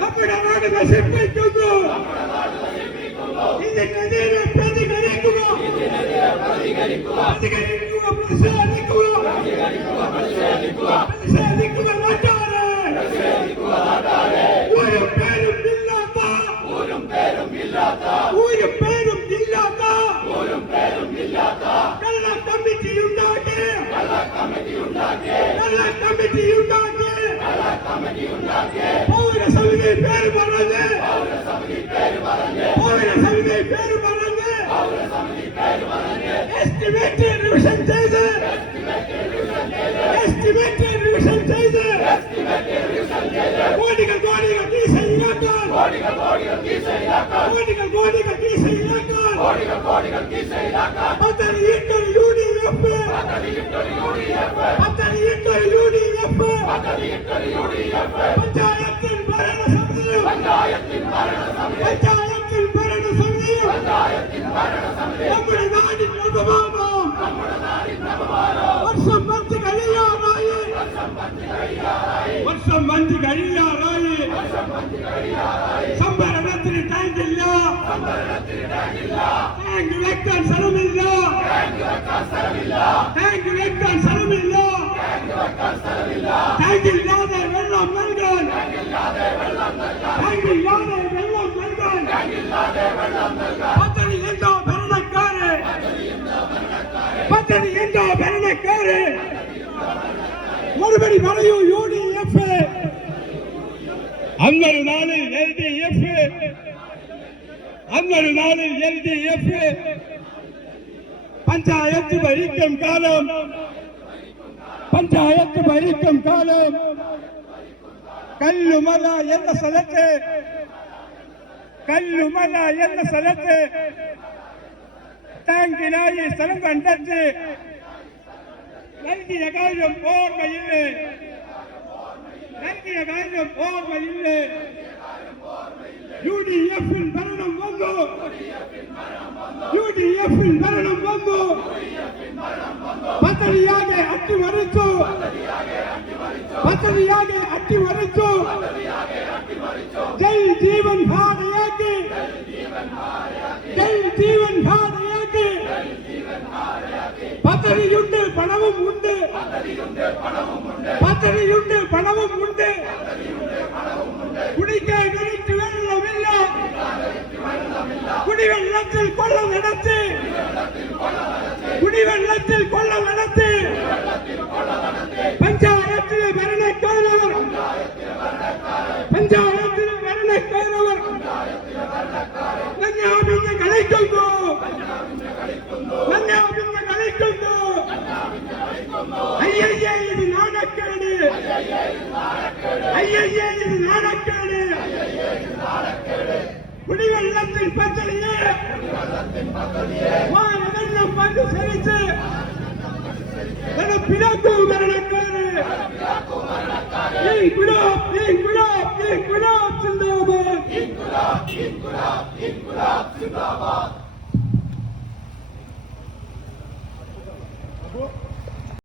നമ്മുടെ നാട് നശിപ്പിക്കുന്നു. ഇതിനെതിരെ പ്രതികരിക്കുക. പ്രതികരിക്കുക പ്രതിഷേധിക്കുക പ്രതിഷേധിക്കുക. കമ്മിറ്റി ഉണ്ടാക്കി പൗരസമിതി പേര് പറഞ്ഞ് പൗരസമിതി പേര് പറഞ്ഞ് എസ്റ്റിമേറ്റ് റിവിഷൻ ചെയ്ത് എസ്റ്റിമേറ്റ് റിവിഷൻ ചെയ്ത് കോടികൾ കോടികൾ കീശയിലാക്കാൻ കോടികൾ കോടികൾ കീശയിലാക്കാൻ പദ്ധതിയിട്ടൊരു യു ഡി എഫ് പദ്ധതിയിട്ടൊരു യു ഡി എഫ് പഞ്ചായത്തിൽ ഭരണസമിതിയും പഞ്ചായത്തിൽ ഭരണസമിതിയും നമ്മുടെ നാടിൻ അപമാനം വർഷം പത്ത് കഴിയാറായി വർഷം പത്ത് കഴിയാറായി സംഭരണത്തിന് ടാങ്കില്ല ஹேங்கு வெட்டான் சரமில்லா ஹேங்கு வெட்டான் சரமில்லா ஹேங்கு வெட்டான் சரமில்லா ஹேங்கு வெட்டான் சரமில்லா ஹேங்கு இல்லாத வெள்ளம் நல்கன் ஹேங்கு இல்லாத வெள்ளம் நல்கன் ஹேங்கு இல்லாத வெள்ளம் நல்கன் ஹேங்கு இல்லாத வெள்ளம் நல்கன் பத்தனி என்ற பரணக்காரே பத்தனி என்ற பரணக்காரே ஒருபடி மலையும் யூடிஎஃப் அன்பர் நாளில் எல்டிஎஃப் அன்னொரு நாளில் எல்டிஎஃப் பஞ்சாயத்து பறிக்கும் காலம். பஞ்சாயத்து பறிக்கும் காலம். கல்லு மலா என்ற சலத்து. கல்லு மலா என்ற சலத்து. தாங்கினாயி சலம் கண்டத்து நல்கிய காரியம் ஓர்மை இல்லை நல்கிய காரியம் ஓர்மை இல்லை யூடிஎஃப் யூடிஎஃப்பில் மரணம் வந்து? பதவியாக அட்டி மறுத்து? பதவியாக அட்டி மறுத்து? ஜெய் ஜீவன் பாதையாக்கு ஜெய் ஜீவன் பாதையாக்கு பதவியுண்டு பணமும் உண்டு. பதவியுண்டு பணமும் உண்டு. குடிவெள்ளத்தில் கொள்ளம் நடத்து. குடிவெள்ளத்தில் கொள்ளம் நடத்து. பஞ்சாயத்தில் மரண காதலவர் பஞ்சாயத்தில் மரண காதலவர் பஞ்சாபின் கலை கொண்டோ பஞ்சாபின் கலை கொண்டோ ஐயையே இது நாணக்கேடு ஐயையே இது நாணக்கேடு குடிவெள்ளத்தின் பத்தலியே வெள்ளம் வந்து செழித்து பிளக்கு மரணக்காரு இங்குலாப் இங்குலாப் இங்குலாப் சிந்தாபாத் இங்குலாப் இங்குலாப் இங்குலாப் சிந்தாபாத்